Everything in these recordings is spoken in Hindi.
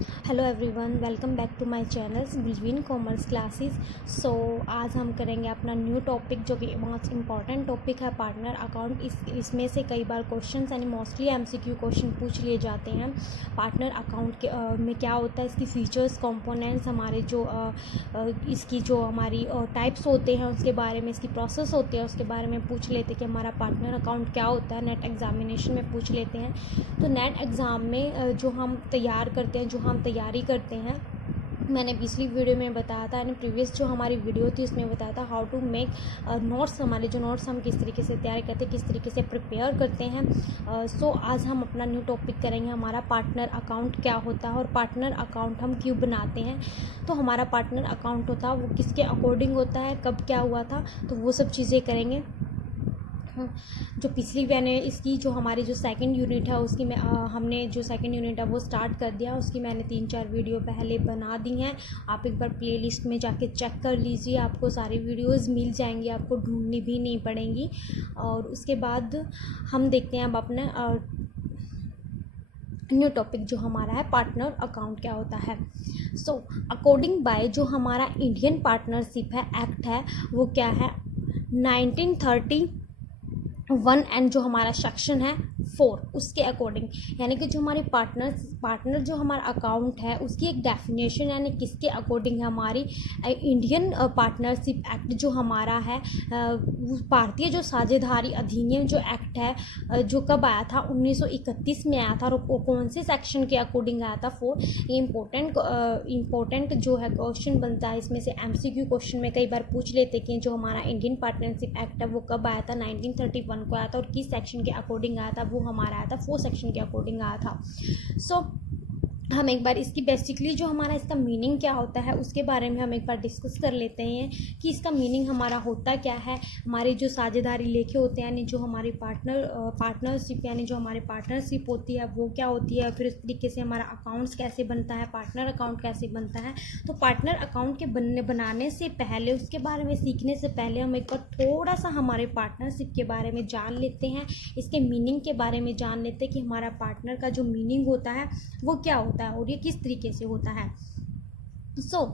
Hello everyone, welcome back to my channels between commerce classes. So आज हम करेंगे अपना न्यू टॉपिक जो कि बहुत इंपॉर्टेंट टॉपिक है, पार्टनर अकाउंट। इसमें से कई बार क्वेश्चंस यानी मोस्टली एमसीक्यू क्वेश्चन पूछ लिए जाते हैं। पार्टनर अकाउंट में क्या होता है, इसकी फीचर्स, कंपोनेंट्स, हमारे जो इसकी जो हमारी टाइप्स होते हैं उसके बारे में, इसकी प्रोसेस होती है उसके बारे में पूछ लेते हैं कि हमारा पार्टनर अकाउंट क्या होता है। नेट एग्जामिनेशन में पूछ लेते हैं। तो नेट एग्ज़ाम में जो हम तैयार करते हैं, जो हम तैयारी करते हैं, मैंने पिछली वीडियो में बताया था, यानी प्रीवियस जो हमारी वीडियो थी उसमें बताया था हाउ टू मेक नोट्स। हमारे जो नोट्स हम किस तरीके से तैयार करते हैं, किस तरीके से प्रिपेयर करते हैं। सो आज हम अपना न्यू टॉपिक करेंगे, हमारा पार्टनर अकाउंट क्या होता है और पार्टनर अकाउंट हम क्यों बनाते हैं। तो हमारा पार्टनर अकाउंट होता है वो किसके अकॉर्डिंग होता है, कब क्या हुआ था, तो वो सब चीज़ें करेंगे। जो पिछली मैंने इसकी जो हमारी जो सेकंड यूनिट है उसकी हमने जो सेकंड यूनिट है वो स्टार्ट कर दिया। उसकी मैंने 3-4 वीडियो पहले बना दी हैं। आप एक बार प्लेलिस्ट में जाके चेक कर लीजिए, आपको सारी वीडियोस मिल जाएंगी, आपको ढूंढनी भी नहीं पड़ेंगी। और उसके बाद हम देखते हैं अब अपना न्यू टॉपिक जो हमारा है, पार्टनर अकाउंट क्या होता है। सो अकॉर्डिंग बाय जो हमारा इंडियन पार्टनरशिप है एक्ट है वो क्या है, 1931 एंड जो हमारा सेक्शन है 4 उसके अकॉर्डिंग, यानी कि जो हमारी पार्टनर जो हमारा अकाउंट है उसकी एक डेफिनेशन यानी किसके अकॉर्डिंग है, हमारी इंडियन पार्टनरशिप एक्ट जो हमारा है, भारतीय जो साझेदारी अधिनियम जो एक्ट है जो कब आया था, 1931 में आया था। और कौन से सेक्शन के अकॉर्डिंग आया था, 4। ये इम्पोर्टेंट जो है क्वेश्चन बनता है इसमें से। एमसीक्यू क्वेश्चन में कई बार पूछ लेते कि जो हमारा इंडियन पार्टनरशिप एक्ट है वो कब आया था, 1931 को आया था। और किस सेक्शन के अकॉर्डिंग आया था, वो हमारा आया था 4 सेक्शन के अकॉर्डिंग आया था। सो हम एक बार इसकी बेसिकली जो हमारा इसका मीनिंग क्या होता है उसके बारे में हम एक बार डिस्कस कर लेते हैं कि इसका मीनिंग हमारा होता क्या है। हमारे जो साझेदारी लेखे होते हैं यानी जो हमारी पार्टनरशिप यानी जो हमारी पार्टनरशिप होती है वो क्या होती है, फिर उस तरीके से हमारा अकाउंट्स कैसे बनता है, पार्टनर अकाउंट कैसे बनता है। तो पार्टनर अकाउंट के बनाने से पहले, उसके बारे में सीखने से पहले हम एक बार थोड़ा सा हमारे पार्टनरशिप के बारे में जान लेते हैं, इसके मीनिंग के बारे में जान लेते हैं कि हमारा पार्टनर का जो मीनिंग होता है वो क्या होता है और ये किस तरीके से होता है। सो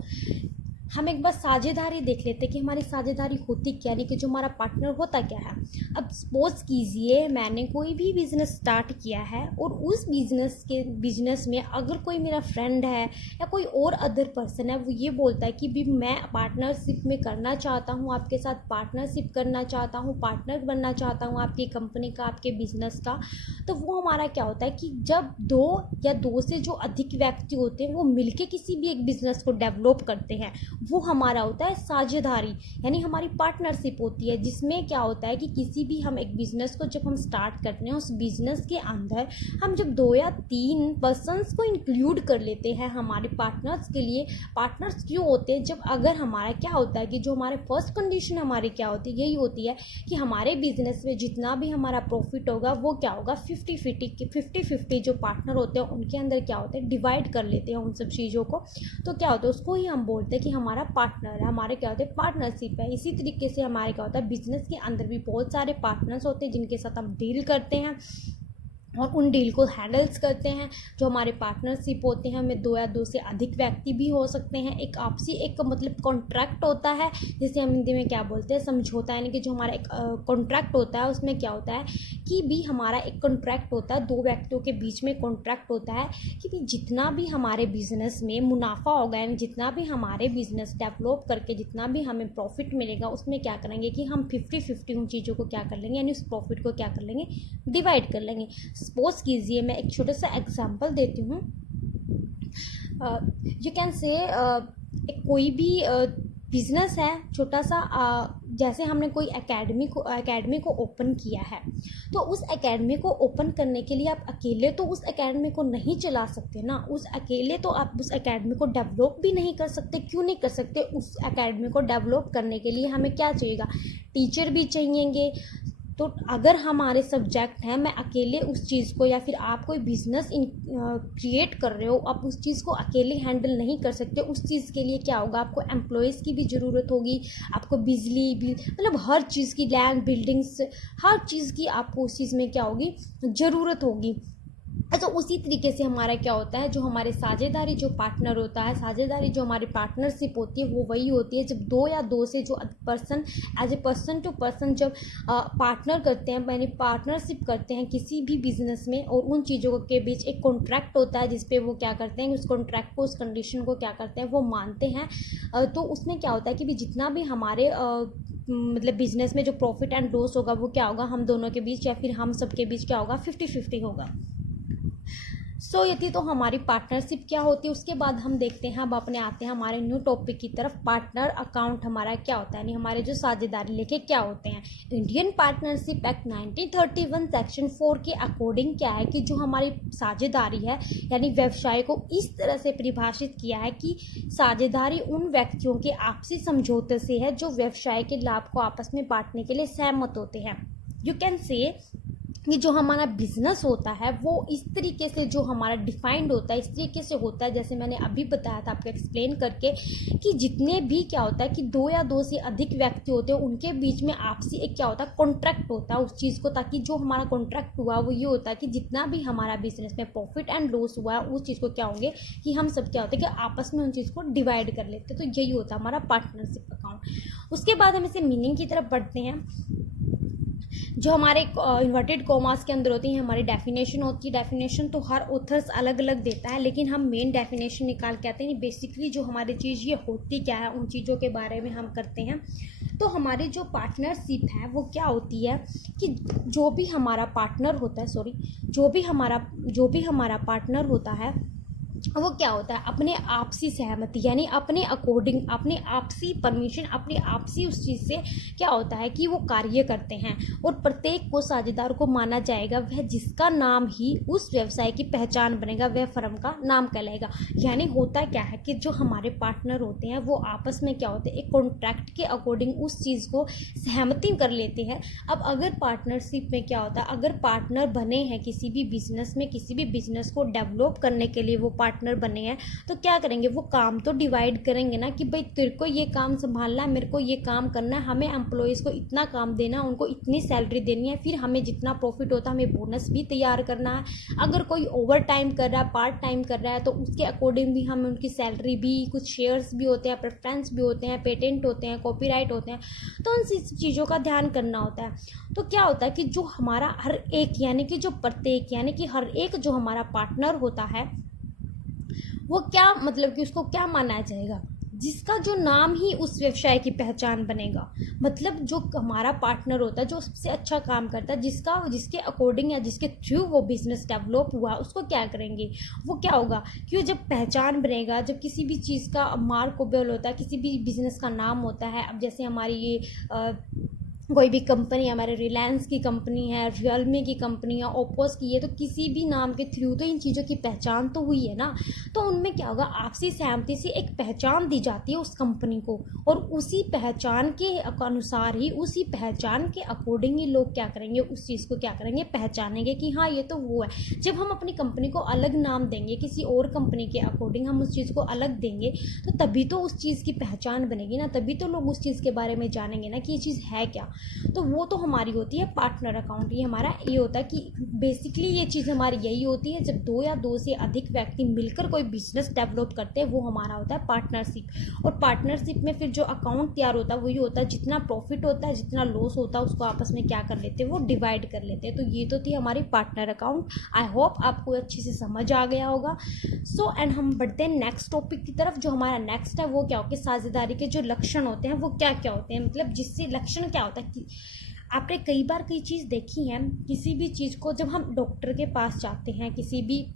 हम एक बार साझेदारी देख लेते हैं कि हमारी साझेदारी होती क्या, यानी कि जो हमारा पार्टनर होता क्या है। अब सपोज कीजिए मैंने कोई भी बिजनेस स्टार्ट किया है और उस बिजनेस में अगर कोई मेरा फ्रेंड है या कोई और अदर पर्सन है, वो ये बोलता है कि भी मैं पार्टनरशिप में करना चाहता हूँ, आपके साथ पार्टनरशिप करना चाहता हूँ, पार्टनर बनना चाहता हूँ आपकी कंपनी का, आपके बिजनेस का। तो वो हमारा क्या होता है कि जब 2 या 2 से जो अधिक व्यक्ति होते हैं वो मिलके किसी भी एक बिजनेस को डेवलप करते हैं, वो हमारा होता है साझेदारी, यानी हमारी पार्टनरशिप होती है। जिसमें क्या होता है कि किसी भी हम एक बिजनेस को जब हम स्टार्ट करते हैं, उस बिजनेस के अंदर हम जब 2 या 3 पर्सन्स को इंक्लूड कर लेते हैं हमारे पार्टनर्स के लिए। पार्टनर्स क्यों होते हैं, जब अगर हमारा क्या होता है कि जो हमारे फर्स्ट कंडीशन हमारी क्या होती है, यही होती है कि हमारे बिजनेस में जितना भी हमारा प्रॉफिट होगा वो क्या होगा, 50-50 जो पार्टनर होते हैं उनके अंदर क्या होते हैं, डिवाइड कर लेते हैं उन सब चीज़ों को। तो क्या होता है, उसको ही हम बोलते हैं कि हमारा पार्टनर है, हमारे क्या होते हैं, पार्टनरशिप है। इसी तरीके से हमारे क्या होता है, बिजनेस के अंदर भी बहुत सारे पार्टनर्स होते हैं जिनके साथ हम डील करते हैं और उन डील को हैंडल्स करते हैं। जो हमारे पार्टनरशिप होते हैं हमें 2 या 2 से अधिक व्यक्ति भी हो सकते हैं। एक आपसी एक मतलब कॉन्ट्रैक्ट होता है, जिसे हम हिंदी में क्या बोलते हैं, समझौता, यानी कि जो हमारा एक कॉन्ट्रैक्ट होता है उसमें क्या होता है कि भी हमारा एक कॉन्ट्रैक्ट होता है, 2 व्यक्तियों के बीच में कॉन्ट्रैक्ट होता है कि भी जितना भी हमारे बिजनेस में मुनाफा होगा, यानी जितना भी हमारे बिजनेस डेवलप करके जितना भी हमें प्रॉफिट मिलेगा उसमें क्या करेंगे कि हम 50-50 उन चीज़ों को क्या कर लेंगे, यानी उस प्रॉफिट को क्या कर लेंगे, डिवाइड कर लेंगे। सपोज कीजिए मैं एक छोटा सा एग्जांपल देती हूँ। यू कैन से एक कोई भी बिजनेस है छोटा सा, जैसे हमने कोई एकेडमी को ओपन किया है, तो उस एकेडमी को ओपन करने के लिए आप अकेले तो उस एकेडमी को नहीं चला सकते ना, अकेले तो आप उस एकेडमी को डेवलप भी नहीं कर सकते। क्यों नहीं कर सकते, उस एकेडमी को डेवलप करने के लिए हमें क्या चाहिएगा, टीचर भी चाहिएंगे। तो अगर हमारे सब्जेक्ट हैं, मैं अकेले उस चीज़ को, या फिर आप कोई बिजनेस क्रिएट कर रहे हो, आप उस चीज़ को अकेले हैंडल नहीं कर सकते। उस चीज़ के लिए क्या होगा, आपको एम्प्लॉयज़ की भी ज़रूरत होगी, आपको बिजली भी, मतलब हर चीज़ की, लैंड, बिल्डिंग्स, हर चीज़ की आपको उस चीज़ में क्या होगी, ज़रूरत होगी। तो उसी तरीके से हमारा क्या होता है, जो हमारे साझेदारी जो पार्टनर होता है, साझेदारी जो हमारी पार्टनरशिप होती है, वो वही होती है जब दो या दो से जो person as a person to person जब पार्टनर करते हैं, यानी पार्टनरशिप करते हैं किसी भी बिजनेस में, और उन चीज़ों के बीच एक कॉन्ट्रैक्ट होता है जिसपे वो क्या करते हैं, उस कॉन्ट्रैक्ट को, उस कंडीशन को क्या करते हैं, वो मानते हैं। तो उसमें क्या होता है कि भी जितना भी हमारे मतलब बिजनेस में जो प्रॉफिट एंड लॉस होगा वो क्या होगा, हम दोनों के बीच या फिर हम सबके बीच क्या होगा, 50-50 होगा। सो यदि तो हमारी पार्टनरशिप क्या होती है। उसके बाद हम देखते हैं, अब अपने आते हैं हमारे न्यू टॉपिक की तरफ। पार्टनर अकाउंट हमारा क्या होता है, यानी हमारे जो साझेदारी लेके क्या होते हैं। इंडियन पार्टनरशिप एक्ट 1931 सेक्शन 4 के अकॉर्डिंग क्या है कि जो हमारी साझेदारी है, यानी व्यवसाय को इस तरह से परिभाषित किया है कि साझेदारी उन व्यक्तियों के आपसी समझौते से है जो व्यवसाय के लाभ को आपस में बांटने के लिए सहमत होते हैं। यू कैन से कि जो हमारा बिजनेस होता है वो इस तरीके से जो हमारा डिफाइंड होता है, इस तरीके से होता है जैसे मैंने अभी बताया था आपको एक्सप्लेन करके, कि जितने भी क्या होता है कि दो या दो से अधिक व्यक्ति होते हैं उनके बीच में आपसी एक क्या होता है, कॉन्ट्रैक्ट होता है उस चीज़ को, ताकि जो हमारा कॉन्ट्रैक्ट हुआ वो ये होता है कि जितना भी हमारा बिजनेस में प्रॉफिट एंड लॉस हुआ है उस चीज़ को क्या होंगे कि हम सब क्या होता है कि आपस में उन चीज़ को डिवाइड कर लेते हैं। तो यही होता है हमारा पार्टनरशिप अकाउंट। उसके बाद हम इसे मीनिंग की तरफ बढ़ते हैं। जो हमारे इन्वर्टेड कॉमास के अंदर होती है हमारी डेफिनेशन होती है। डेफिनेशन तो हर ऑथर्स अलग अलग देता है, लेकिन हम मेन डेफिनेशन निकाल के आते हैं। बेसिकली जो हमारी चीज़ ये होती क्या है, उन चीज़ों के बारे में हम करते हैं। तो हमारी जो पार्टनरशिप है वो क्या होती है कि जो भी हमारा पार्टनर होता है, जो भी हमारा पार्टनर होता है वो क्या होता है, अपने आपसी सहमति यानी अपने अकॉर्डिंग, अपने आपसी परमिशन, अपने आपसी उस चीज़ से क्या होता है कि वो कार्य करते हैं। और प्रत्येक को साझेदार को माना जाएगा, वह जिसका नाम ही उस व्यवसाय की पहचान बनेगा वह फर्म का नाम कहलाएगा। यानी होता क्या है कि जो हमारे पार्टनर होते हैं वो आपस में क्या होते हैं, एक कॉन्ट्रैक्ट के अकॉर्डिंग उस चीज़ को सहमति कर लेते हैं। अब अगर पार्टनरशिप में क्या होता है, अगर पार्टनर बने हैं किसी भी बिजनेस में, किसी भी बिजनेस को डेवलप करने के लिए वो पार्टनर बने हैं, तो क्या करेंगे, वो काम तो डिवाइड करेंगे ना कि भाई तेरे को ये काम संभालना है, मेरे को ये काम करना है, हमें एम्प्लॉयज़ को इतना काम देना है, उनको इतनी सैलरी देनी है, फिर हमें जितना प्रॉफिट होता है हमें बोनस भी तैयार करना है। अगर कोई ओवर टाइम कर रहा है, पार्ट टाइम कर रहा है, तो उसके अकॉर्डिंग भी हमें उनकी सैलरी भी, कुछ शेयर्स भी होते हैं, प्रेफरेंस भी होते हैं, पेटेंट होते हैं, कॉपीराइट होते हैं, तो उन चीज़ों का ध्यान करना होता है। तो क्या होता है कि जो हमारा हर एक यानी कि जो प्रत्येक यानी कि हर एक जो हमारा पार्टनर होता है वो क्या मतलब कि उसको क्या माना जाएगा, जिसका जो नाम ही उस व्यवसाय की पहचान बनेगा। मतलब जो हमारा पार्टनर होता है जो सबसे अच्छा काम करता है, जिसके अकॉर्डिंग या जिसके थ्रू वो बिजनेस डेवलप हुआ, उसको क्या करेंगे, वो क्या होगा कि जब पहचान बनेगा, जब किसी भी चीज़ का मार्केबल होता है, किसी भी बिजनेस का नाम होता है। अब जैसे हमारी ये कोई भी कंपनी, हमारे रिलायंस की कंपनी है, रियलमी की कंपनी है, ओप्पोस की है, तो किसी भी नाम के थ्रू तो इन चीज़ों की पहचान तो हुई है ना। तो उनमें क्या होगा, आपसी सहमति से एक पहचान दी जाती है उस कंपनी को, और उसी पहचान के अनुसार ही, उसी पहचान के अकॉर्डिंग ही लोग क्या करेंगे, उस चीज़ को क्या करेंगे, पहचानेंगे कि हाँ ये तो वो है। जब हम अपनी कंपनी को अलग नाम देंगे, किसी और कंपनी के अकॉर्डिंग हम उस चीज़ को अलग देंगे, तो तभी तो उस चीज़ की पहचान बनेगी ना, तभी तो लोग उस चीज़ के बारे में जानेंगे ना कि ये चीज़ है क्या। तो वो तो हमारी होती है पार्टनर अकाउंट। ये हमारा ये होता है कि बेसिकली ये चीज़ हमारी यही होती है, जब दो या दो से अधिक व्यक्ति मिलकर कोई बिजनेस डेवलप करते हैं वो हमारा होता है पार्टनरशिप। और पार्टनरशिप में फिर जो अकाउंट तैयार होता है वही होता है, जितना प्रॉफिट होता है, जितना लॉस होता है, उसको आपस में क्या कर लेते हैं, वो डिवाइड कर लेते हैं। तो ये तो थी हमारी पार्टनर अकाउंट। आई होप आपको अच्छे से समझ आ गया होगा। सो एंड हम बढ़ते हैं नेक्स्ट टॉपिक की तरफ। जो हमारा नेक्स्ट है वो क्या हो कि साझेदारी के जो लक्षण होते हैं वो क्या क्या होते हैं, मतलब जिससे लक्षण क्या होता है कि आपने कई बार कई चीज़ देखी है, किसी भी चीज़ को जब हम डॉक्टर के पास जाते हैं, किसी भी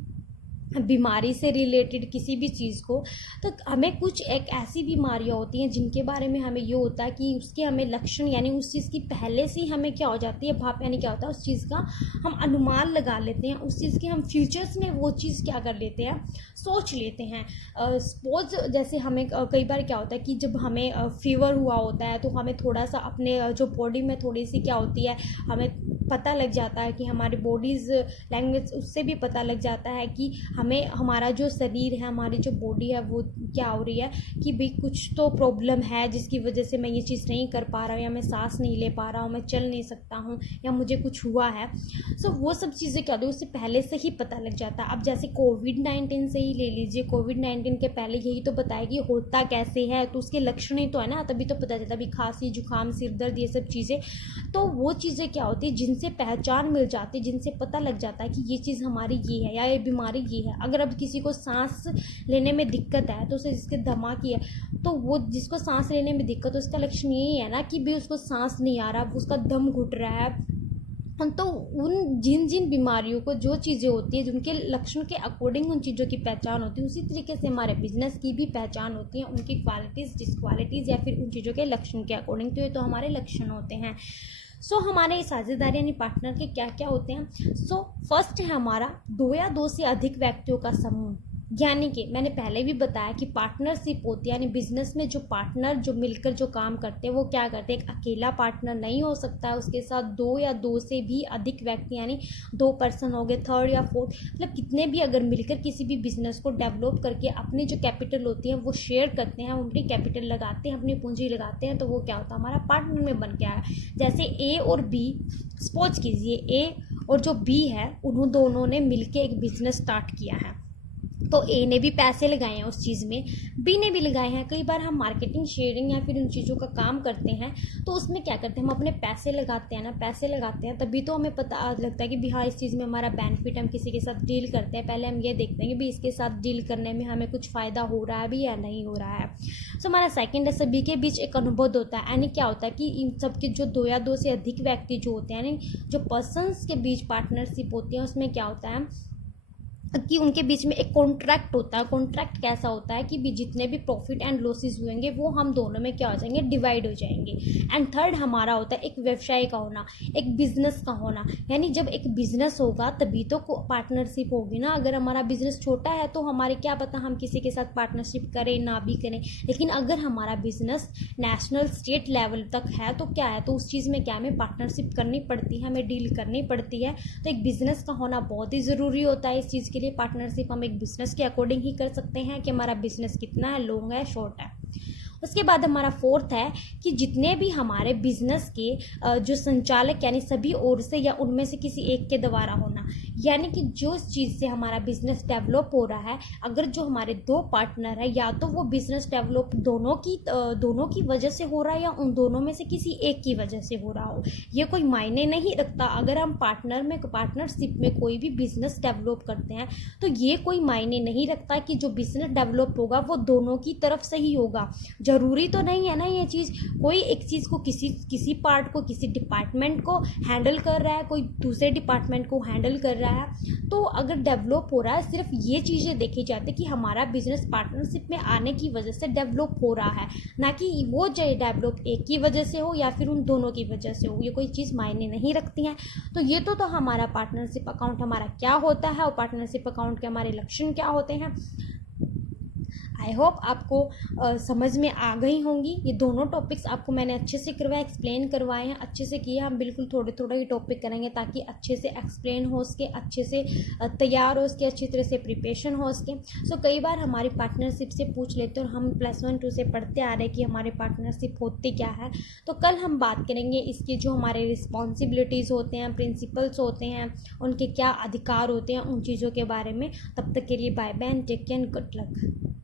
बीमारी से रिलेटेड किसी भी चीज़ को, तो हमें कुछ एक ऐसी बीमारियां होती हैं जिनके बारे में हमें ये होता है कि उसके हमें लक्षण यानी उस चीज़ की पहले से ही हमें क्या हो जाती है, भाप यानी क्या होता है, उस चीज़ का हम अनुमान लगा लेते हैं, उस चीज़ के हम फ्यूचर्स में वो चीज़ क्या कर लेते हैं, सोच लेते हैं। सपोज जैसे हमें कई बार क्या होता है कि जब हमें फीवर हुआ होता है तो हमें थोड़ा सा अपने जो बॉडी में थोड़ी सी क्या होती है, हमें पता लग जाता है कि हमारी बॉडीज़ लैंग्वेज उससे भी पता लग जाता है कि हमें हमारा जो शरीर है, हमारी जो बॉडी है वो क्या हो रही है कि भाई कुछ तो प्रॉब्लम है जिसकी वजह से मैं ये चीज़ नहीं कर पा रहा हूँ, या मैं सांस नहीं ले पा रहा हूँ, मैं चल नहीं सकता हूँ, या मुझे कुछ हुआ है। सो वो सब चीज़ें क्या होती है उससे पहले से ही पता लग जाता है। अब जैसे कोविड-19 से ही ले लीजिए, कोविड-19 के पहले यही तो बताया कि होता कैसे है, तो उसके लक्षण ही तो है ना, तभी तो पता चलता अभी खांसी जुकाम सिर दर्द ये सब चीज़ें। तो वो चीज़ें क्या होती है जिनसे पहचान मिल जाती है, जिनसे पता लग जाता है कि ये चीज़ हमारी ये है या ये बीमारी ये है। अगर अब किसी को सांस लेने में दिक्कत है तो उसे जिसके दमा की है, तो वो जिसको सांस लेने में दिक्कत है उसका लक्षण यही है ना कि भाई उसको सांस नहीं आ रहा, उसका दम घुट रहा है। तो उन जिन जिन बीमारियों को जो चीज़ें होती है जिनके लक्षण के अकॉर्डिंग उन चीज़ों की पहचान होती है, उसी तरीके से हमारे बिजनेस की भी पहचान होती है, उनकी क्वालिटीज़ डिसक्वालिटीज़ या फिर उन चीज़ों के लक्षण के अकॉर्डिंग। तो ये तो हमारे लक्षण होते हैं। हमारे साझेदार यानी पार्टनर के क्या क्या होते हैं। फर्स्ट है हमारा 2 या 2 से अधिक व्यक्तियों का समूह, यानी कि मैंने पहले भी बताया कि पार्टनरशिप होती है, यानी बिजनेस में जो पार्टनर जो मिलकर जो काम करते हैं वो क्या करते हैं, एक अकेला पार्टनर नहीं हो सकता है, उसके साथ 2 या 2 से भी अधिक व्यक्ति यानी 2 पर्सन हो गए, थर्ड या फोर्थ, मतलब कितने भी अगर मिलकर किसी भी बिजनेस को डेवलप करके अपनी जो कैपिटल होती है वो शेयर करते हैं, अपनी कैपिटल लगाते हैं, अपनी पूंजी लगाते हैं, तो वो क्या होता है हमारा पार्टनर में बन के आया। जैसे ए और बी, सपोज कीजिए ए और जो बी है उन्होंने दोनों ने मिलके एक बिजनेस स्टार्ट किया है, तो ए ने भी पैसे लगाए हैं उस चीज़ में, बी ने भी लगाए हैं। कई बार हम मार्केटिंग शेयरिंग या फिर उन चीज़ों का काम करते हैं तो उसमें क्या करते हैं, हम अपने पैसे लगाते हैं ना, पैसे लगाते हैं तभी तो हमें पता लगता है कि भी हाँ इस चीज़ में हमारा बेनिफिट, हम किसी के साथ डील करते हैं पहले हम ये देखते हैं कि भी इसके साथ डील करने में हमें कुछ फ़ायदा हो रहा है भी या नहीं हो रहा है। हमारा सेकेंड है सभी के बीच एक अनुबंध होता है, यानी क्या होता है कि इन सब के जो 2 या 2 से अधिक व्यक्ति जो होते हैं, यानी जो पर्सनस के बीच पार्टनरशिप होती है उसमें क्या होता है कि उनके बीच में एक कॉन्ट्रैक्ट होता है। कॉन्ट्रैक्ट कैसा होता है कि भी जितने भी प्रॉफिट एंड लॉसेस हुएंगे वो हम दोनों में क्या हो जाएंगे, डिवाइड हो जाएंगे। एंड थर्ड हमारा होता है एक व्यवसाय का होना, एक बिजनेस का होना, यानी जब एक बिजनेस होगा तभी तो पार्टनरशिप होगी ना। अगर हमारा बिजनेस छोटा है तो हमारे क्या पता हम किसी के साथ पार्टनरशिप करें ना भी करें, लेकिन अगर हमारा बिजनेस नेशनल स्टेट लेवल तक है तो क्या है, तो उस चीज़ में क्या हमें पार्टनरशिप करनी पड़ती है, हमें डील करनी पड़ती है। तो एक बिजनेस का होना बहुत ही ज़रूरी होता है। इस चीज़ के लिए पार्टनरशिप हम एक बिजनेस के अकॉर्डिंग ही कर सकते हैं कि हमारा बिजनेस कितना है, लॉन्ग है, शॉर्ट है। उसके बाद हमारा फोर्थ है कि जितने भी हमारे बिजनेस के जो संचालक यानी सभी ओर से या उनमें से किसी एक के द्वारा होना, यानी कि जो चीज़ से हमारा बिजनेस डेवलप हो रहा है, अगर जो हमारे 2 पार्टनर है या तो वो बिजनेस डेवलप दोनों की वजह से हो रहा है या उन दोनों में से किसी एक की वजह से हो रहा हो, ये कोई मायने नहीं रखता। अगर हम पार्टनरशिप में कोई भी बिजनेस डेवलप करते हैं तो ये कोई मायने नहीं रखता कि जो बिजनेस डेवलप होगा वो दोनों की तरफ से ही होगा। ज़रूरी तो नहीं है ना ये चीज़, कोई एक चीज़ को किसी पार्ट को किसी डिपार्टमेंट को हैंडल कर रहा है, कोई दूसरे डिपार्टमेंट को हैंडल कर रहा है। तो अगर डेवलप हो रहा है सिर्फ ये चीज़ें देखी जाती कि हमारा बिजनेस पार्टनरशिप में आने की वजह से डेवलप हो रहा है, ना कि वो जो डेवलप एक की वजह से हो या फिर उन दोनों की वजह से हो, ये कोई चीज़ मायने नहीं रखती हैं। तो ये तो हमारा पार्टनरशिप अकाउंट हमारा क्या होता है और पार्टनरशिप अकाउंट के हमारे लक्षण क्या होते हैं। आई होप आपको समझ में आ गई होंगी। ये दोनों टॉपिक्स आपको मैंने अच्छे से करवाया, एक्सप्लेन करवाए हैं, अच्छे से किए। हम बिल्कुल थोड़े थोड़े ही टॉपिक करेंगे ताकि अच्छे से एक्सप्लेन हो उसके, अच्छे से तैयार हो उसके, अच्छी तरह से प्रिपरेशन हो उसके। कई बार हमारी पार्टनरशिप से पूछ लेते हैं और हम +1 2 से पढ़ते आ रहे हैं कि हमारे पार्टनरशिप होती क्या है। तो कल हम बात करेंगे इसके जो हमारे रिस्पॉन्सिबिलिटीज़ होते हैं, प्रिंसिपल्स होते हैं, उनके क्या अधिकार होते हैं, उन चीज़ों के बारे में। तब तक के लिए bye bye and take care and good luck.